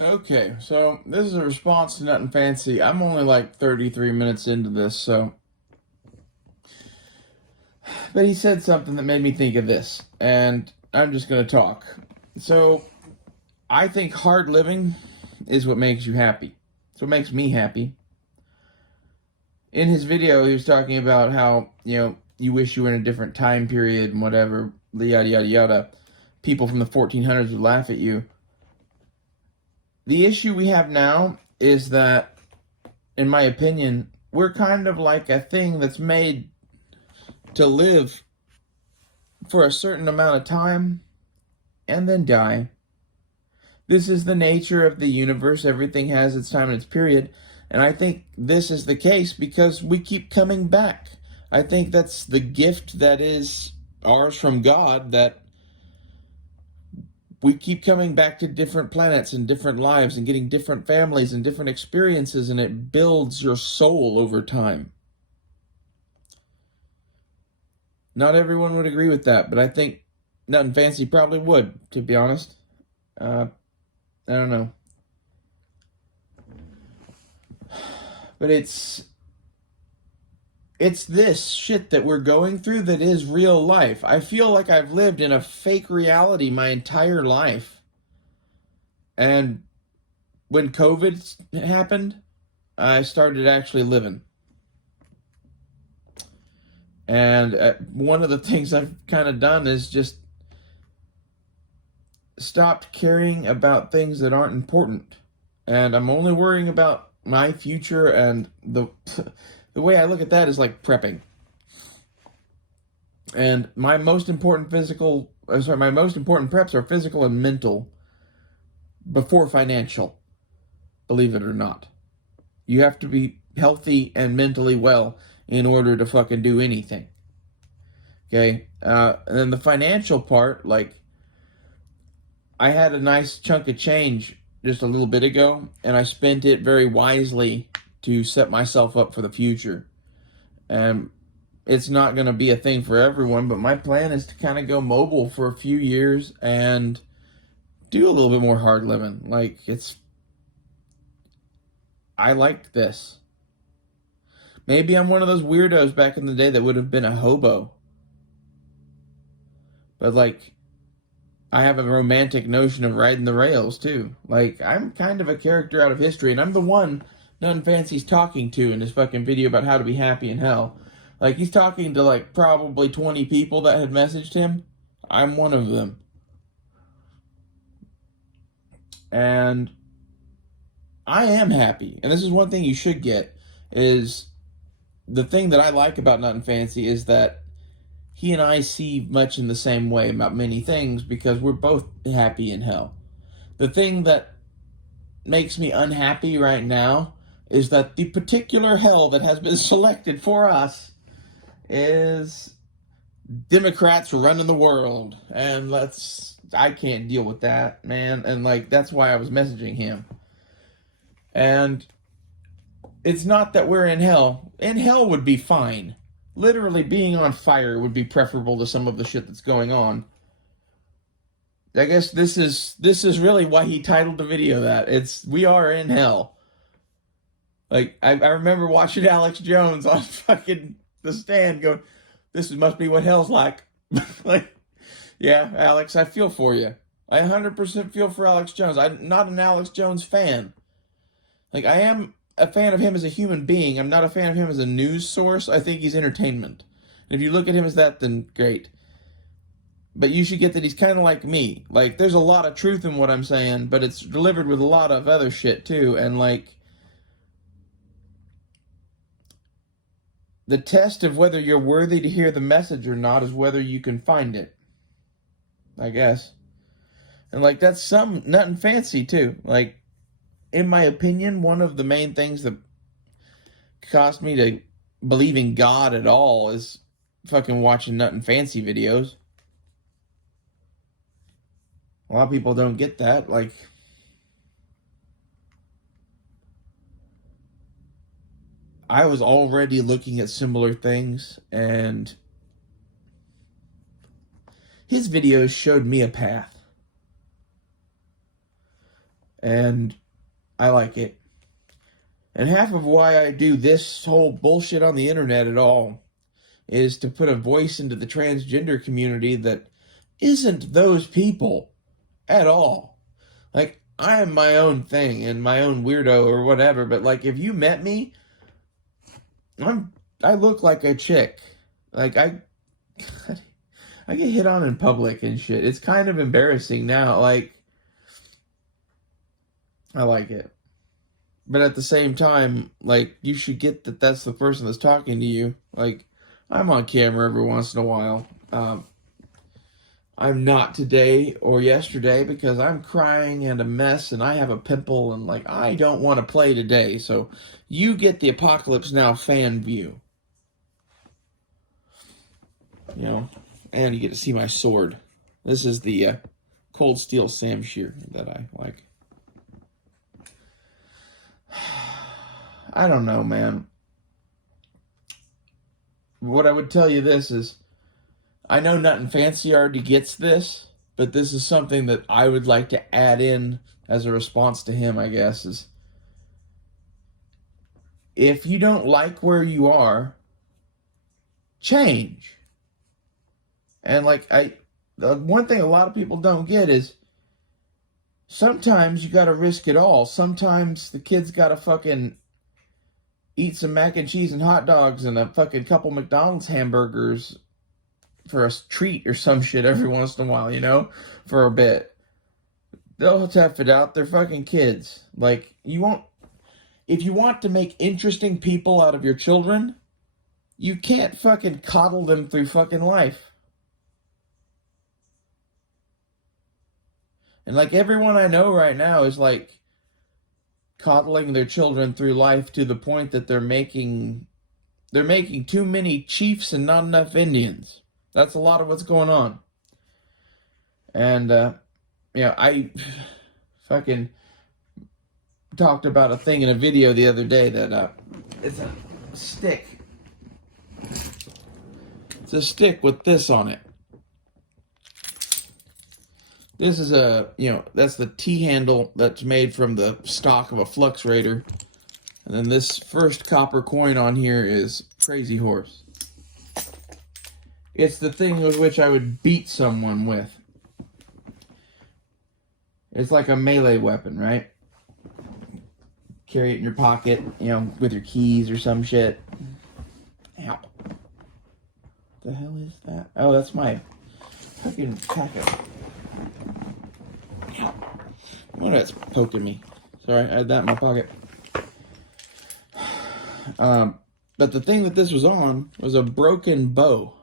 Okay, so this is a response to Nutnfancy. I'm only like 33 minutes into this, but he said something that made me think of this, and I'm just gonna talk. So, I think hard living is what makes you happy. It's what makes me happy. In his video, he was talking about how, you wish you were in a different time period and whatever, yada yada yada. People from the 1400s would laugh at you. The issue we have now is that, in my opinion, we're kind of like a thing that's made to live for a certain amount of time and then die. This is the nature of the universe. Everything has its time and its period. And I think this is the case because we keep coming back. I think that's the gift that is ours from God, that we keep coming back to different planets and different lives and getting different families and different experiences, and it builds your soul over time. Not everyone would agree with that, but I think Nutnfancy probably would, to be honest. I don't know. But it's this shit that we're going through that is real life. I feel like I've lived in a fake reality my entire life. And when COVID happened, I started actually living. And one of the things I've kind of done is just stopped caring about things that aren't important. And I'm only worrying about my future, and the way I look at that is like prepping. And my most important preps are physical and mental before financial, believe it or not. You have to be healthy and mentally well in order to fucking do anything. Okay? And then the financial part, like, I had a nice chunk of change just a little bit ago, and I spent it very wisely to set myself up for the future. And it's not going to be a thing for everyone, but my plan is to kind of go mobile for a few years and do a little bit more hard living. Like, I like this. Maybe I'm one of those weirdos back in the day that would have been a hobo. But, like, I have a romantic notion of riding the rails, too. Like, I'm kind of a character out of history, and I'm the one Nutnfancy's talking to in his fucking video about how to be happy in hell. Like, he's talking to, like, probably 20 people that had messaged him. I'm one of them. And I am happy. And this is one thing you should get, is the thing that I like about Nutnfancy is that he and I see much in the same way about many things because we're both happy in hell. The thing that makes me unhappy right now is that the particular hell that has been selected for us is Democrats running the world. And I can't deal with that, man. And like, that's why I was messaging him. And it's not that we're in hell. In hell would be fine. Literally being on fire would be preferable to some of the shit that's going on. I guess this is really why he titled the video that. We are in hell. Like, I remember watching Alex Jones on fucking The Stand going, this must be what hell's like. Like, yeah, Alex, I feel for you. I 100% feel for Alex Jones. I'm not an Alex Jones fan. Like, I am a fan of him as a human being. I'm not a fan of him as a news source. I think he's entertainment. And if you look at him as that, then great. But you should get that he's kind of like me. Like, there's a lot of truth in what I'm saying, but it's delivered with a lot of other shit, too. And, like, the test of whether you're worthy to hear the message or not is whether you can find it, I guess. And, like, that's some Nutnfancy, too. Like, in my opinion, one of the main things that caused me to believe in God at all is fucking watching Nutnfancy videos. A lot of people don't get that. Like, I was already looking at similar things, and his videos showed me a path. And I like it. And half of why I do this whole bullshit on the internet at all is to put a voice into the transgender community that isn't those people at all. Like, I am my own thing and my own weirdo or whatever, but like, if you met me, I look like a chick. Like, I get hit on in public and shit. It's kind of embarrassing now. Like, I like it. But at the same time, like, you should get that that's the person that's talking to you. Like, I'm on camera every once in a while. I'm not today or yesterday because I'm crying and a mess and I have a pimple and, like, I don't want to play today. So you get the Apocalypse Now fan view. You know? And you get to see my sword. This is the Cold Steel Samshir that I like. I don't know, man. What I would tell you this is, I know Nutnfancy already gets this, but this is something that I would like to add in as a response to him, I guess, is if you don't like where you are, change. And like, the one thing a lot of people don't get is sometimes you gotta risk it all. Sometimes the kid's gotta fucking eat some mac and cheese and hot dogs and a fucking couple McDonald's hamburgers for a treat or some shit every once in a while, you know, for a bit. They'll tough it out. They're fucking kids. Like, if you want to make interesting people out of your children, you can't fucking coddle them through fucking life. And like, everyone I know right now is like coddling their children through life to the point that they're making too many chiefs and not enough Indians. That's a lot of what's going on. And I fucking talked about a thing in a video the other day that it's a stick. It's a stick with this on it. This is that's the T-handle that's made from the stock of a Flux Raider. And then this first copper coin on here is Crazy Horse. It's the thing with which I would beat someone with. It's like a melee weapon, right? Carry it in your pocket, with your keys or some shit. Ow. What the hell is that? Oh, that's my fucking packet. Ow. Oh, that's poking me. Sorry, I had that in my pocket. But the thing that this was on was a broken bow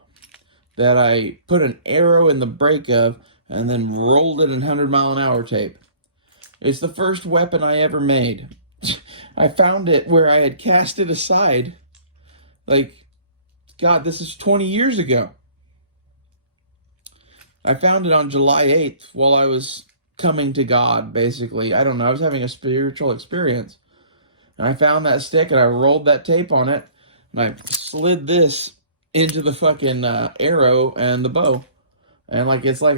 that I put an arrow in the break of and then rolled it in 100-mile-an-hour tape. It's the first weapon I ever made. I found it where I had cast it aside. Like, God, this is 20 years ago. I found it on July 8th while I was coming to God, basically. I don't know, I was having a spiritual experience. And I found that stick and I rolled that tape on it and I slid this into the fucking arrow and the bow. And like, it's like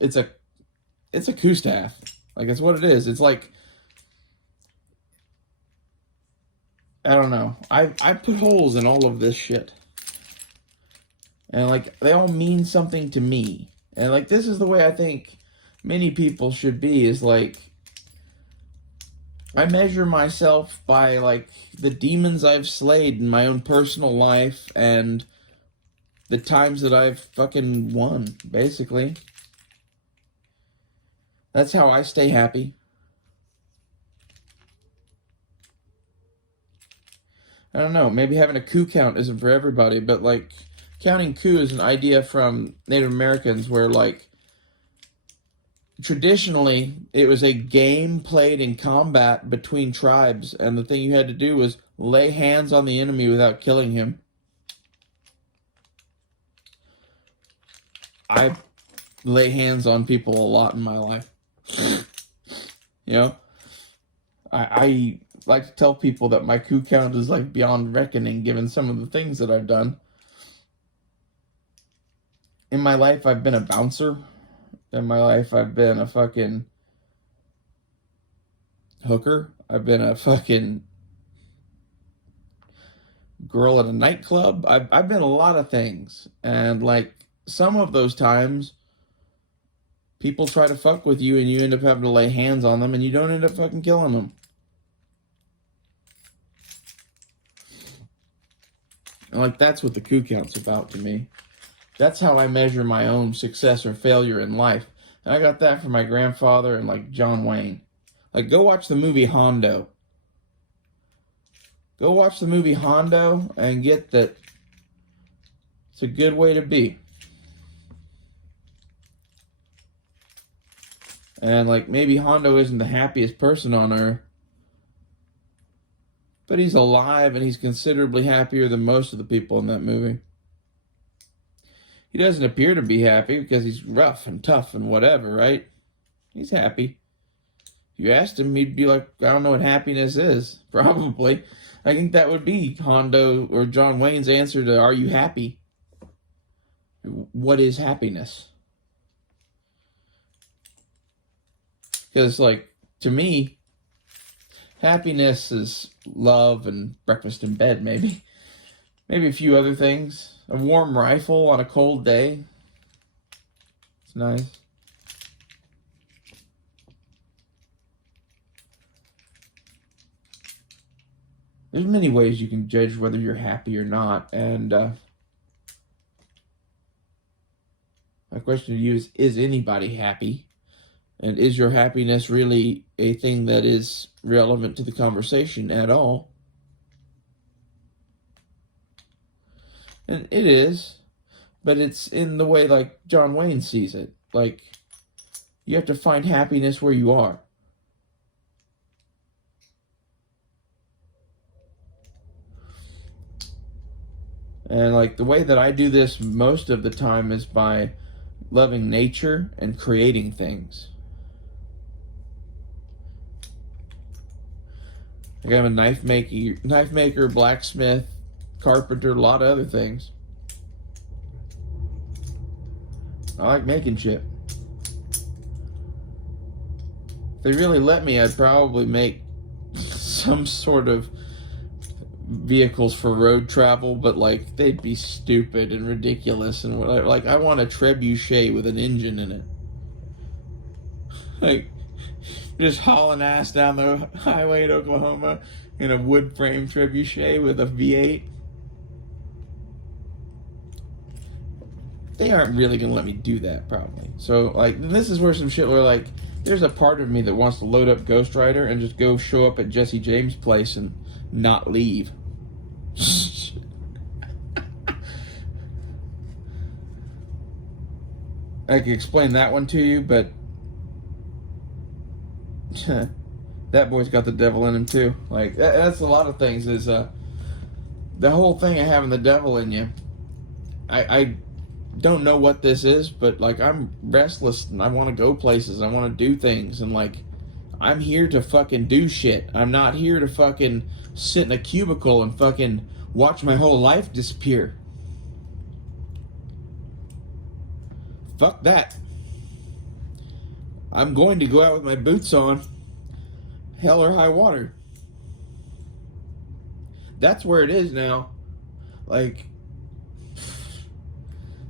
it's a coup staff. Like, it's what it is. It's like, I don't know. I put holes in all of this shit. And like, they all mean something to me. And like, this is the way I think many people should be, is like, I measure myself by like the demons I've slayed in my own personal life and the times that I've fucking won, basically. That's how I stay happy. I don't know, maybe having a coup count isn't for everybody, but like, counting coup is an idea from Native Americans where like, traditionally it was a game played in combat between tribes, and the thing you had to do was lay hands on the enemy without killing him. I lay hands on people a lot in my life. I like to tell people that my coup count is like beyond reckoning given some of the things that I've done. In my life, I've been a bouncer. In my life, I've been a fucking hooker. I've been a fucking girl at a nightclub. I've been a lot of things. And like some of those times, people try to fuck with you and you end up having to lay hands on them and you don't end up fucking killing them. And like that's what the coup count's about to me. That's how I measure my own success or failure in life. And I got that from my grandfather and like John Wayne. Like go watch the movie Hondo. Go watch the movie Hondo and get that it's a good way to be. And like maybe Hondo isn't the happiest person on earth, but he's alive and he's considerably happier than most of the people in that movie. He doesn't appear to be happy because he's rough and tough and whatever, right? He's happy. If you asked him, he'd be like, I don't know what happiness is. Probably. I think that would be Hondo or John Wayne's answer to, are you happy? What is happiness? Because, like, to me, happiness is love and breakfast in bed, maybe. Maybe a few other things. A warm rifle on a cold day. It's nice. There's many ways you can judge whether you're happy or not. And my question to you is anybody happy? And is your happiness really a thing that is relevant to the conversation at all? And it is, but it's in the way like John Wayne sees it. Like, you have to find happiness where you are. And like the way that I do this most of the time is by loving nature and creating things. Like I'm a knife maker, blacksmith, carpenter, a lot of other things. I like making shit. If they really let me, I'd probably make some sort of vehicles for road travel, but like they'd be stupid and ridiculous and whatever. Like I want a trebuchet with an engine in it. Like just hauling ass down the highway in Oklahoma in a wood frame trebuchet with a V8. They aren't really gonna let me do that probably. So like this is where some shit where like there's a part of me that wants to load up Ghost Rider and just go show up at Jesse James' place and not leave. I could explain that one to you, but that boy's got the devil in him too. Like that's a lot of things. Is the whole thing of having the devil in you. I don't know what this is, but like I'm restless and I want to go places. I want to do things, and like I'm here to fucking do shit. I'm not here to fucking sit in a cubicle and fucking watch my whole life disappear. Fuck that. I'm going to go out with my boots on, hell or high water. That's where it is now. Like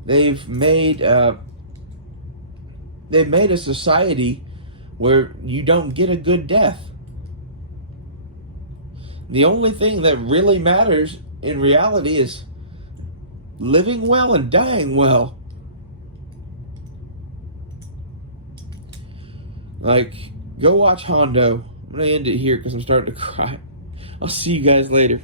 they've made a society where you don't get a good death. The only thing that really matters in reality is living well and dying well. Like, go watch Hondo. I'm going to end it here because I'm starting to cry. I'll see you guys later.